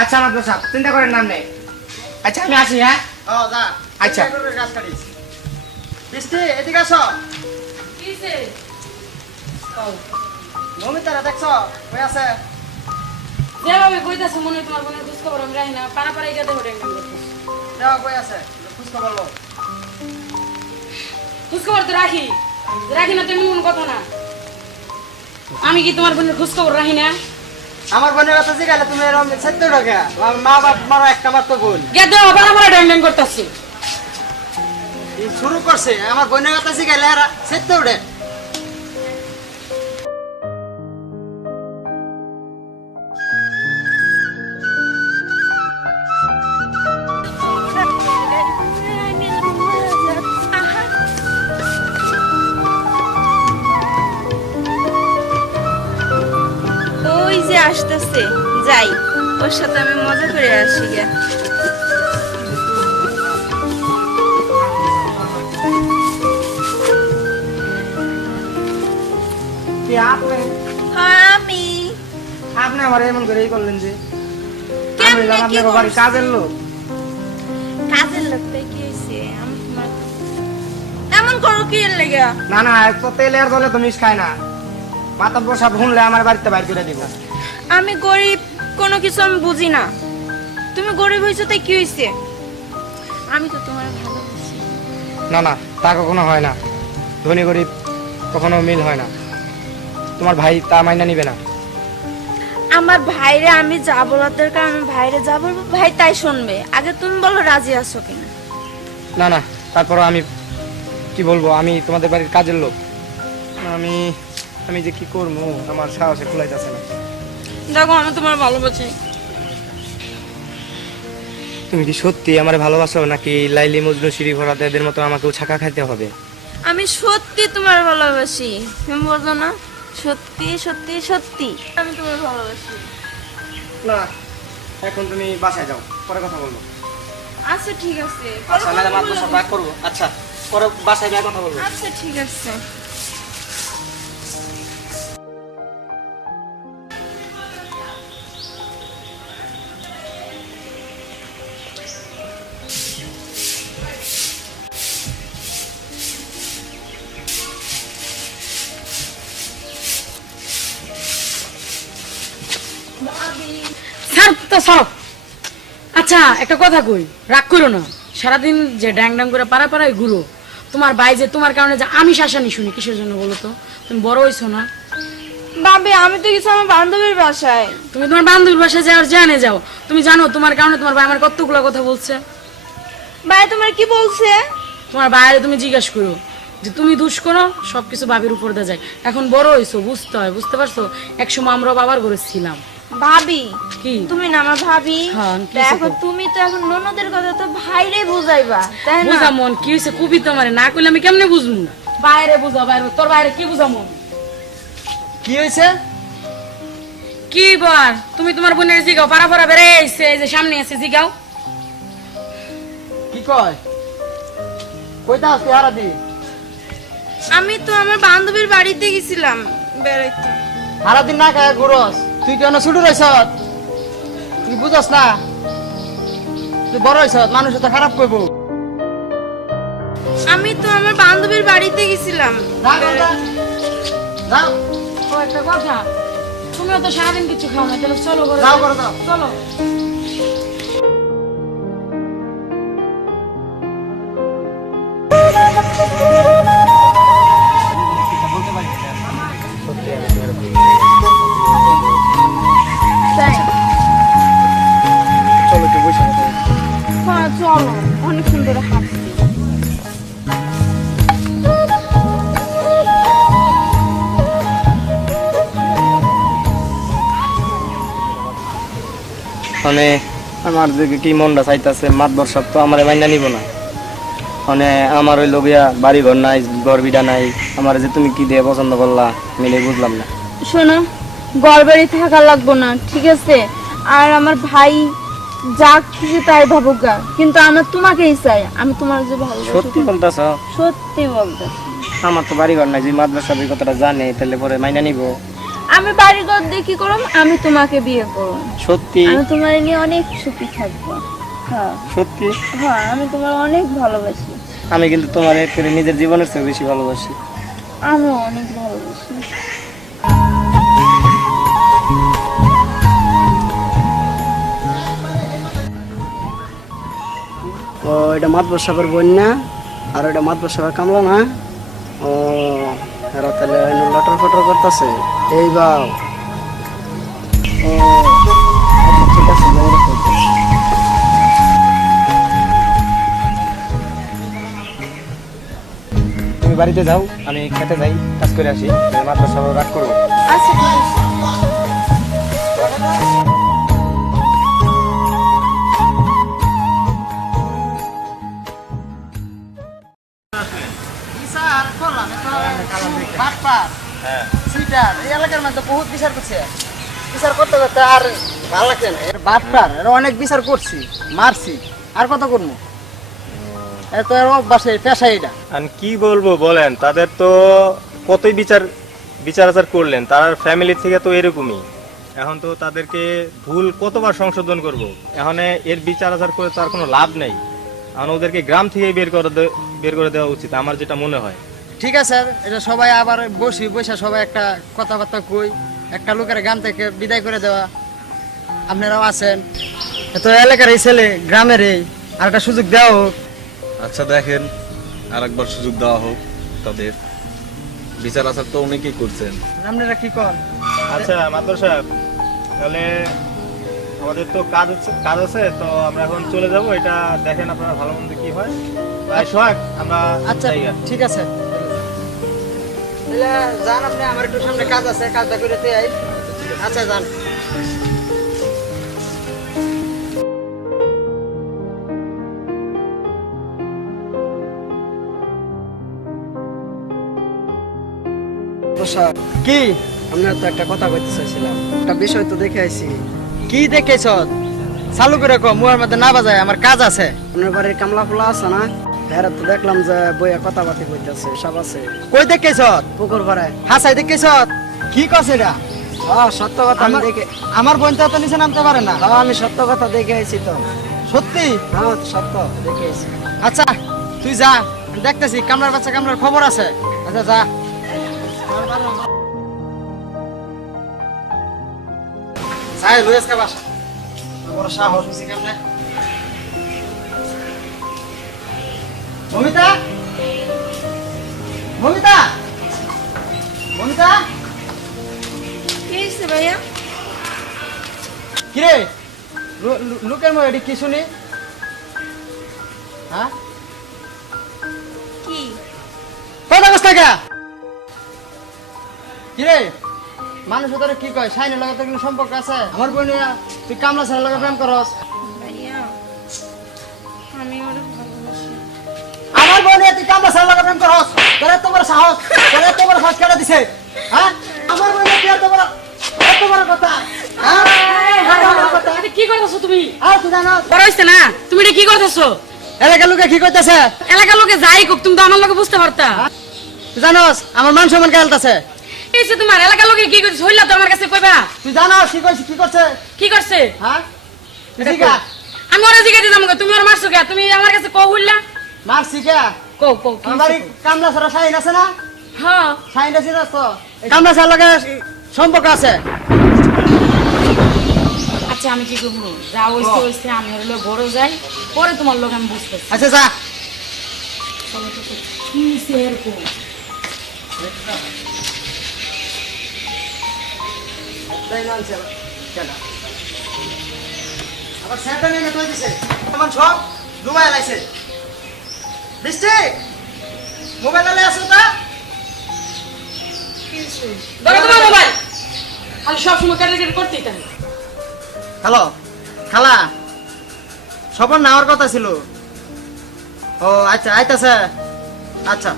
আচ্ছা মাত্র সাহেব চিন্তা করেন নাম নেই। আচ্ছা আমি আসি। হ্যাঁ যা আচ্ছা গাছ কাটিস। বৃষ্টি এদিকে আসো। কিসে মমিতারা দেখছো কই আছে? যেভাবে কইতাছো মনে হয় তোমার বোনের খোঁজ খবর আমি রাখি না, পাড়া পাড়াই গেতে হোটেল করতেছি। যাও কই আছে খোঁজ খবর লো। খোঁজ খবর তো রাখি রাখি না, তেমন কোনো কথা না। আমি কি তোমার বোনের খোঁজ খবর রাখি না? আমার বোনের কথা জিগালে তুমি এরকম সত্য টাকা মা বাপ মারা একটা মাত্র বোন গেতে পাড়া পাড়া ড্যাং ড্যাং করতেছি। শুরু করছে আমার বোনের কথা জিগালে আর সত্য উঠে। ওই যে আসতেছে, যাই ওর সাথে আমি মজা করে আসি গে। কি আপনি আমি আপনি আমার এমন করেই করলেন যে আমি কেমনে কি আপনার বাড়ি করছি? কাজের লোক। কাজের লোকটা কি হয়েছে? আমি তোমার এমন করো কি এর লেগে? না না এক তো তেলের দলে তো মিশ খায় না। মাথা বসা ভুনলে আমার বাড়িতে বাইর করে দিব। আমি গরিব, কোনো কিছু আমি বুঝি না। তুমি গরিব হয়েছো তাই কি হয়েছে? আমি তো তোমার ভালোবাসি। না না তা কখনো হয় না। ধনী গরিব কখনো মিল হয় না। তোমার ভাই তা মাইনা নিবে না। আমার ভাইরে আমি যা বলার দরকার আমি ভাইরে যা বলবো ভাই তাই শুনবে। আগে তুমি বলো রাজি আছো কিনা। না না তারপর আমি কি বলবো, আমি তোমাদের বাড়ির কাজের লোক। আমি আমি যে কি করবো আমার সাহসে কুলাইতেছে না। দেখো আমি তোমার ভালোবাসি। তুমি কি সত্যি আমার ভালোবাসো নাকি লাইলি মজনু সিঁড়ি ভরাতে এদের মতো আমাকেও ছাকা খাইতে হবে? আমি সত্যি তোমার ভালোবাসি, তুমি বোঝো না? সত্যি সত্যি সত্যি আমি তোমার ভালোবাসি। না এখন তুমি বাসায় যাও, পরে কথা বলবো। আচ্ছা ঠিক আছে, আচ্ছা না মাত্র সব রাগ করবো। আচ্ছা পরে বাসায় গিয়ে কথা বলবো। আচ্ছা ঠিক আছে। আচ্ছা একটা কথা কই, রাগ করো না। সারাদিন যে ড্যাং ড্যাং করে পাড়া পাড়ায় ঘুরো, তোমার ভাই যে তোমার কারণে যে আমি শাসানি শুনি কিসের জন্য বলো তো? তুমি বড় হইছো না? ভাবি আমি তো কিছু আমার বান্ধবীর বাসায়। তুমি তোমার বান্ধবীর বাসায় যাওয়ার জানে যাও। তুমি জানো তোমার কারণে তোমার ভাই আমার কতগুলো কথা বলছে। ভাই তোমার কি বলছে? তোমার বাইরে তুমি জিজ্ঞাসা করো যে তুমি দুষ করো, সবকিছু ভাবির উপর দিয়ে যায়। এখন বড় হইছো, বুঝতে হয়, বুঝতে পারছো? একসময় আমরা বাবার ঘরে ছিলাম। ভাবি কি তুমি না আমার ভাবি? হ্যাঁ, কি দেখো হইছে? তুমি তো এখন ননদের কথা তো ভাইরে বুঝাইবা, তাই না? বুঝা মন কি হয়েছে খুবই তোমার না করলে আমি কেমনে বুঝবো? বাইরে বুঝা বাইরে, তোর বাইরে কি বুঝা মন? কি হয়েছে? কি বার তুমি তোমার বোনের জিগাও, পাড়া পাড়া বেড়ে এসে এই যে সামনে এসে জিগাও। কি কয় কইতা আজকে হারাদি? আমি তো আমার বান্ধবীর বাড়িতে গেছিলাম বেড়াইতে। হারাদিন না খায় ঘুরস, তুই কেন ছুটু রইছ? তুই বুঝস না তুই বড় হইছ, মানুষ তো খারাপ কইবো। আমি তো আমার বান্ধবীর বাড়িতে গেছিলাম। যাও ও একটা কথা, তুমিও তো সারাদিন কিছু খাও না, তাহলে চলো ঘরে যাও যাই। করে দাও। চলো। তাই? চলো একটু বসে কথা বলি। হ্যাঁ চলো, অনেক সুন্দর হাসি। মানে আমার যে কি মনটা চাইতেছে মাতবর সব তো আমার মাইনা নিব না, মানে আমার ওই লোকিয়া বাড়ি ঘর নাই, ঘর বিটা নাই, আমার যে তুমি কি দিয়ে পছন্দ করলা মিলে বুঝলাম না। শোনো, ঘর বাড়ি থাকা লাগবো না, ঠিক আছে? আর আমার ভাই যা খুশি তাই ভাবুক গা, কিন্তু আমার তোমাকেই চাই, আমি তোমার যে ভালোবাসি। সত্যি বলতেছ? সত্যি বলতে। আমার তো বাড়ি ঘর নাই, যে মাদ্রাসা এই কথাটা জানে তাহলে পরে মাইনা নিব। আমি বাড়ি ঘর দিয়ে কি করব? আমি তোমাকে বিয়ে করব। সত্যি? আমি তোমার নিয়ে অনেক সুখী থাকবো। হ্যাঁ সত্যি? হ্যাঁ, আমি তোমার অনেক ভালোবাসি। আমি কিন্তু তোমার নিজের জীবনের চেয়ে বেশি ভালোবাসি। আমি অনেক ভালোবাসি। ও এটা মাতবর সাহেবের বোন না, আর ওইটা মাতবর সাহেবের কামলা না। ও এরা তাহলে লটর ফটর করতেছে এই বাও। ও আচ্ছা, ঠিক আছে, বাইরে করতেছে। তুমি বাড়িতে যাও, আমি খেতে যাই, কাজ করে আসি, মাদ্রাসা রাগ করবো। আচ্ছা ঠিক আছে। বিচার করলাম, বাটপার, সিটার, এই এলাকার মধ্যে বহুত বিচার করছে। বিচার করতে করতে আর ভালো লাগছে না। এর বাটপার, এর অনেক বিচার করছি, মারছি, আর কত করবো? এত এর অভ্যাসে পেশা এটা। আর কি বলবো বলেন, তাদের তো কতই বিচার আচার করলেন, তার ফ্যামিলি থেকে তো এরকমই। এখন তো তাদেরকে ভুল কতবার সংশোধন করব, এখন এর বিচার আচার করে তার কোনো লাভ নেই। এখন ওদেরকে গ্রাম থেকে বের করে দেওয়া উচিত আমার যেটা মনে হয়। ঠিক আছে, এটা সবাই আবার বসে সবাই একটা কথাবার্তা কই, একটা লোকের গ্রাম থেকে বিদায় করে দেওয়া। আপনারাও আছেন, এত এলাকার এই ছেলে, গ্রামের এই, আর একটা সুযোগ দেওয়া হোক। আচ্ছা দেখেন, আরেকবার সুযোগ দেওয়া হোক তাদের। বিচার আচার তো অনেকেই করছেন। আপনারা কি কর? আচ্ছা মাদর সাহেব, তাহলে আমাদের তো কাজ আছে, তো আমরা এখন চলে যাব। এটা দেখেন আপনারা ভালো মন্দ কি হয়। সোহাগ, আমরা আচ্ছা যাই গা। ঠিক আছে, তাহলে যান আপনি, আমার একটু সামনে কাজ আছে, কাজটা করে দিয়ে আই। আচ্ছা যান। কি আপনার তো একটা কথা বলতে চাইছিলাম, একটা বিষয় তো দেখে আইছি। কি দেখেছ? চালু করে কো, মুয়ের মধ্যে না বাজায়, আমার কাজ আছে। আপনার বাড়ির কামলা ফুলা আছে না? হ্যাঁ তো দেখলাম যে বইয়া কথাবার্তা কইতেছে, সব আছে। কই দেখেছ? পুকুর পাড়ায়। হাসাই দেখেছ? কি কছে এটা? হ্যাঁ সত্য কথা, আমি দেখে। আমার বোনটা তো নিচে নামতে পারে না। হ্যাঁ আমি সত্য কথা দেখে আইছি তো। সত্যি? হ্যাঁ সত্য দেখে আইছি। আচ্ছা তুই যা, দেখতেছি কামলার বাচ্চা কামলার খবর আছে। আচ্ছা যা। সাই লুয়েস কা বাসা বড় সাহস হইছে কেমনে? মমিতা, মমিতা, মমিতা, কি হইছে ভাইয়া? কি রে লুকের মধ্যে এটি কি শুনি? হ্যাঁ কি কথা কস না কে? কি রে মানুষ তোর কি কয়, সাইনের লগে তোর কোনো সম্পর্ক আছে? আমার বোন তুই কামলা ছেলের লগে প্রেম করস? ভাইয়া, আমি ওরে ভালোবাসি। আমার বোন তুই কামলা ছেলের লগে প্রেম করস? তোর এত বড় সাহস, তোর এত বড় সাহস কেটে দিছে? হ্যাঁ আমার বোন তুই এত বড় কথা, হ্যাঁ এত বড় কথা? এটা কি করতেছো তুমি? আর তুই জানো বড় হইছে না, তুমি এটা কি করতেছো? এলাকার লোকে কি কইতাছে? এলাকার লোকে যাই কোক, তুমি তো আমার লোকে বুঝতে পারতা। তুই জানোস আমার মান সম্মান খেলতাছে? এইছে তোমার এলাকার লোকে কি করছে হইলা তো আমার কাছে কইবা। তুই জানোস কি কইছে, কি করছে? কি করছে? হ্যাঁ জিগা আমি ওরা জিগাইতে যাবো, তুমি ওর মারছো কে? তুমি আমার কাছে কও হইলা? মারছি কে? কও কও কি আমার বাড়ি কামলা ছাড়া সাইন আছে না? হ্যাঁ সাইন আছে না তো? কামলা ছাড়া লগে সম্পর্ক আছে। আচ্ছা আমি কি করবো? যা হইছে হইছে, আমি হলো বড় যাই, পরে তোমার লোক আমি বুঝতেছি। আচ্ছা যা। কি হইছে এরকম? আবার সেটা নিয়ে কই দিছে তোমার সব ডুবাই লাইছে। বৃষ্টি মোবাইল আলে আসো তা? ধরো তোমার মোবাইল, খালি সবসময় কাটাকাটি করতেই থাকি। হ্যালো খালা, সবার নেওয়ার কথা ছিল। ও আচ্ছা আইতাছে, আচ্ছা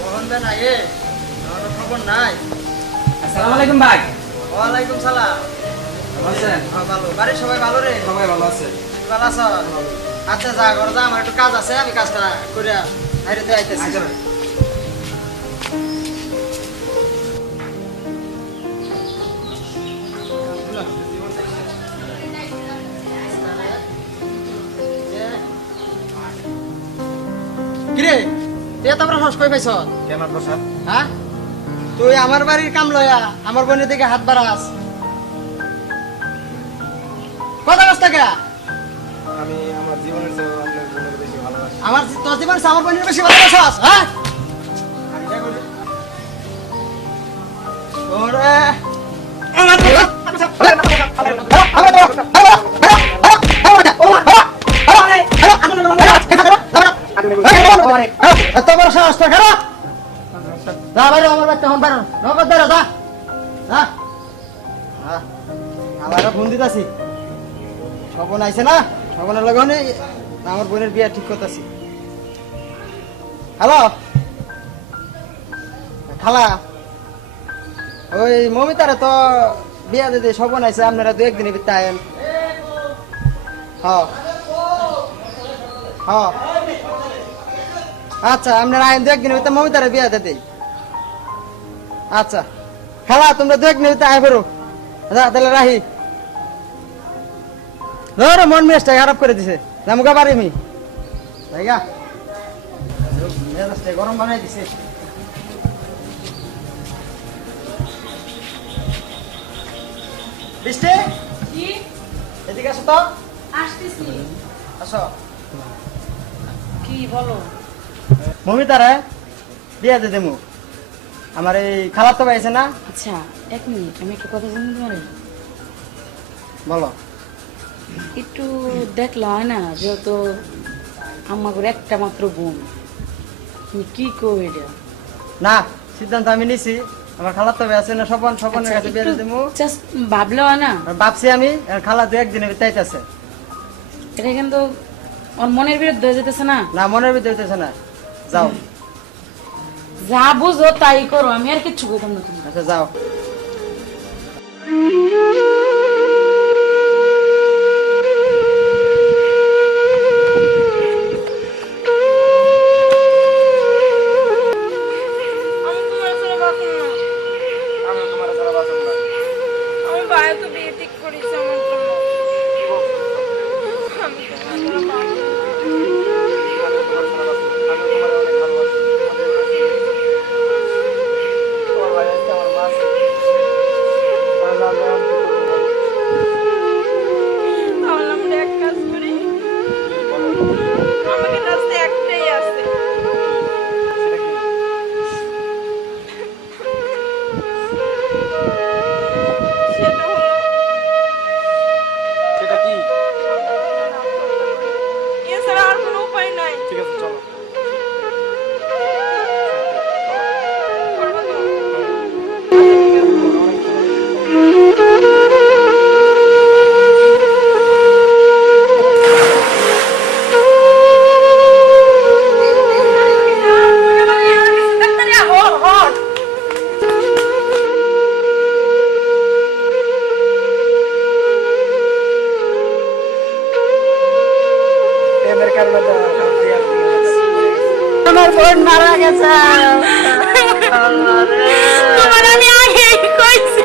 বলন দেন আগে, আমার খবর নাই। আসসালামু আলাইকুম ভাই। ওয়ালাইকুম সালাম। ভালো আছেন? হ্যাঁ ভালো, বাড়ির সবাই ভালো রে? সবাই ভালো আছে। তুই ভালো আছো? আচ্ছা যা ঘরে যা, আমার একটু কাজ আছে, আমি কাজটা করে বাইরে দিয়ে আইতেছি। কিরে তুই এত বড় সাহস কই পাইছ? কেমন প্রসাদ? হ্যাঁ, তুই আমার বাড়ির কাম লয়া আমার বোনের দিকে হাত বাড়াস, কথা কষ্ট কে? আমি আমার জীবনের চেয়ে আপনার বোনের বেশি ভালোবাসি। আমার তোর জীবন আমার বোনের বেশি ভালোবাসas, হ্যাঁ? ওরে এত বড় সাহস তো খারাপ। যা বাইরে, আমার বাচ্চা হন বাইরে, নগদ বাইরে যা। হ্যাঁ আমারও ফোন দিতেছি, শবন আইছে না, শবনের লগে আমার বোনের বিয়ে ঠিক করতেছি। হ্যালো খালা, ওই মমিতারে তো বিয়া দিদি শবন আইছে, আপনারা দু একদিনের ভিতরে আয়েন। হ্যাঁ হ্যাঁ আচ্ছা, আপনারা আইন দু একদিনের ভিতরে মমিতারে বিয়া দিদি। আচ্ছা খালা, তোমরা দু একদিনের ভিতরে আয় বেরো, তাহলে রাহি। ধরো মন মেজটা খারাপ করে দিছে, জামুকা পারি আমি জায়গা মেজাজটা গরম বানাই দিছে। বৃষ্টি কি এদিকে আসো তো, আসতেছি? আসো। কি বলো? মমিতারে বিয়া দিয়ে দেবো, আমার এই খালার তো পাইছে না। আচ্ছা এক মিনিট, আমি একটা কথা জানতে পারি? বলো। একটু দেখলা হয় না, যেহেতু আমার একটা মাত্র বোন, তুমি কি কো এটা? না, সিদ্ধান্ত আমি নিছি, আমার খালার তো আছে না, স্বপন, স্বপনের কাছে বিয়া দিয়ে দেবো। জাস্ট ভাবলে হয় না? আর ভাবছি আমি, আর খালা দু একদিনের ভিতরে আইতাছে। এটা কিন্তু ওর মনের বিরুদ্ধে হয়ে যেতেছে না? না, মনের ভিতরে হইতেছে না, যাও। যা বুঝো তাই করো, আমি আর কিচ্ছু কইতাম না তুমি। আচ্ছা যাও। আমি বাইরে তো বিয়ে ঠিক করেছি আমার জন্য। তাহলে আমরা এক কাজ করি, আমাকে রাস্তায় একটাই আছে, সেটা হলো সেটা কি? এছাড়া আর কোনো উপায় নাই। ঠিক আছে চলো। করবো তো? প্রেমের কারণে তো আমার বোন মারা গেছে। তোমার আমি আগেই কইছি,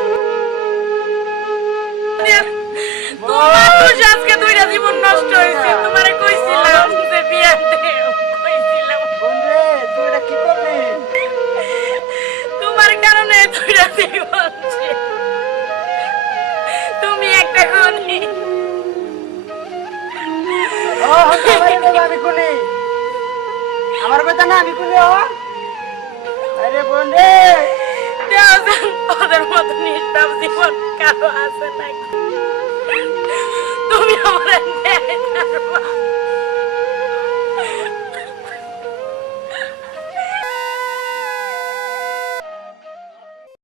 তোমার তো আজকে দুইটা জীবন নষ্ট হয়েছে। তোমারে কইছিলাম যে বিয়া দেও, কইছিলাম। বোন রে, তুই এটা কি করলি? তোমার কারণে দুইটা জীবন শেষ। তুমি একটা খুনি। ও আমি কুলি, আমার কথা না, আমি কুলি। আরে বোন রে, ওদের মতো নিষ্পাপ জীবন কারো আছে নাকি?